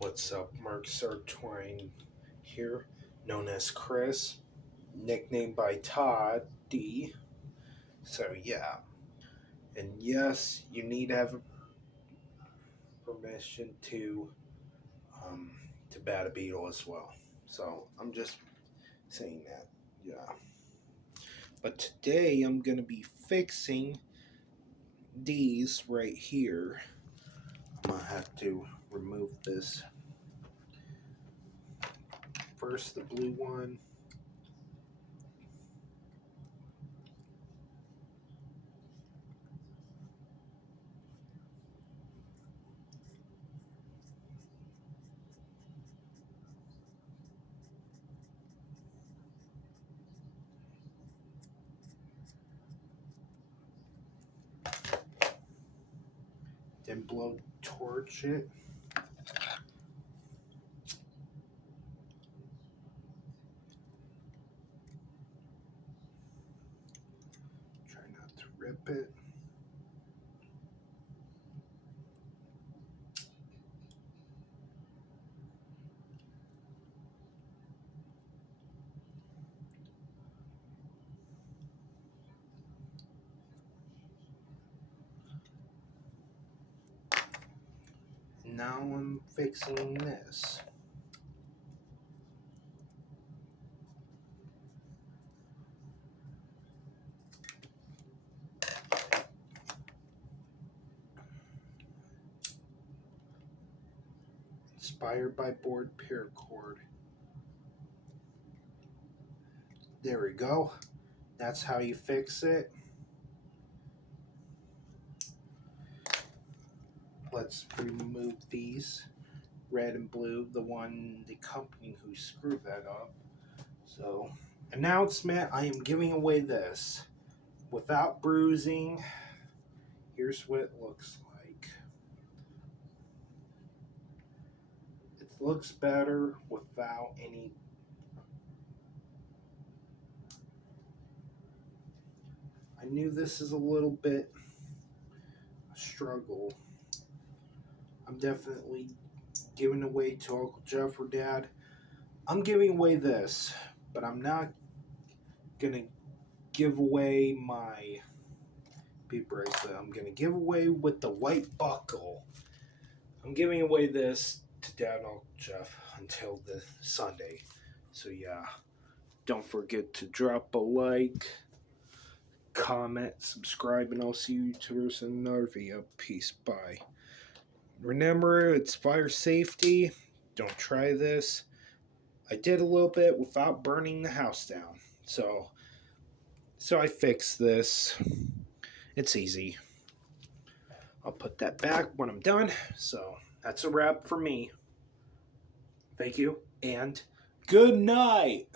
What's up, Mark Sartwine here, known as Chris, nicknamed by Todd D. So yeah, and yes, you need to have permission um, to bat a beetle as well. So I'm just saying that, yeah. But today I'm gonna be fixing these right here. I'm gonna have to remove this first, the blue one. Then blow torch it. Try not to rip it. Now I'm fixing this. Inspired by board paracord. There we go. That's how you fix it. Let's remove these. Red and blue, the company who screwed that up. So, announcement, I am giving away this without bruising. Here's what it looks like. It looks better without any. I knew this is a little bit a struggle. I'm definitely giving away to Uncle Jeff or Dad. I'm giving away this, but I'm not gonna give away my bead bracelet. I'm gonna give away with the white buckle. I'm giving away this to Dad and Uncle Jeff until the Sunday. So yeah, don't forget to drop a like, comment, subscribe, and I'll see you YouTubers in another video. Peace. Bye. Remember, it's fire safety. Don't try this. I did a little bit without burning the house down. So I fixed this. It's easy. I'll put that back when I'm done. So that's a wrap for me. Thank you and good night.